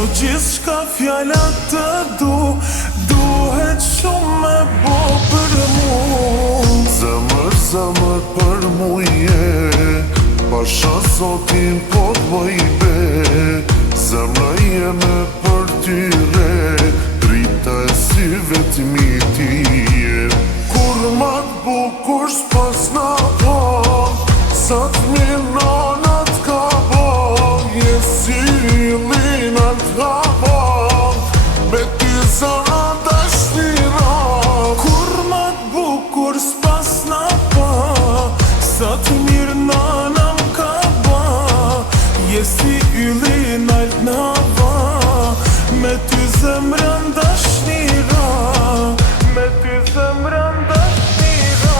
Sho gjithçka fjallat të duhet shumë me bo për mu. Zemër për mu je, pasha sotin po t'bëjbe. Zemra jeme për ty re, drita e si vetëmi ti je. Kur ma t'bukur s'pas na po, sa t'mina t'ka bo. Je si lina t'ka bo, me ty zara dashnira. Kur ma t'bukur s'pas na po, sa t'mirë nana m'ka ba. Je si yli nalt na va, me ty zemrën dashnira. Me ty zemrën dashnira.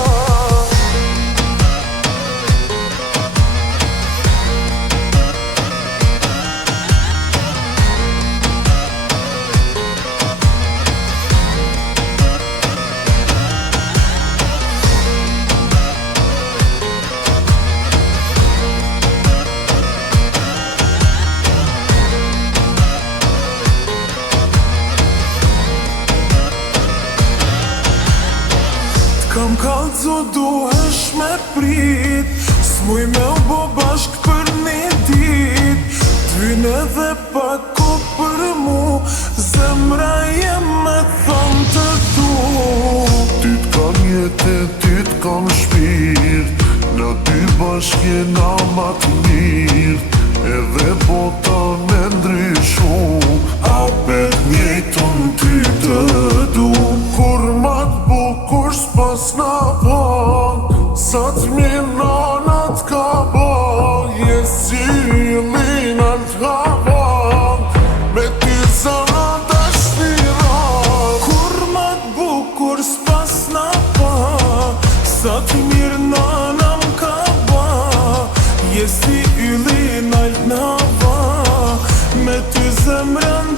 Kam kallëzu duhesh me prit, s'muj me u bo bashk për një dit. T'vynë edhe pak ko për mu, zemra jem me thon të du. Ty t'kam jetë, ty t'kam shpirt, në dy bashk jena ma të mirë. Edhe bota me ndryshu, a bet njejton ty të du. Kur ma t'bukur s'pas na po, sa t'mina t'ka bo. Je si lina t'ka bo, me ty zara dashnira. Kur ma t'bukur s'pas na pa, sa t'mirë nana m'ka ba. Je si yli nalt na va, me ty zemrën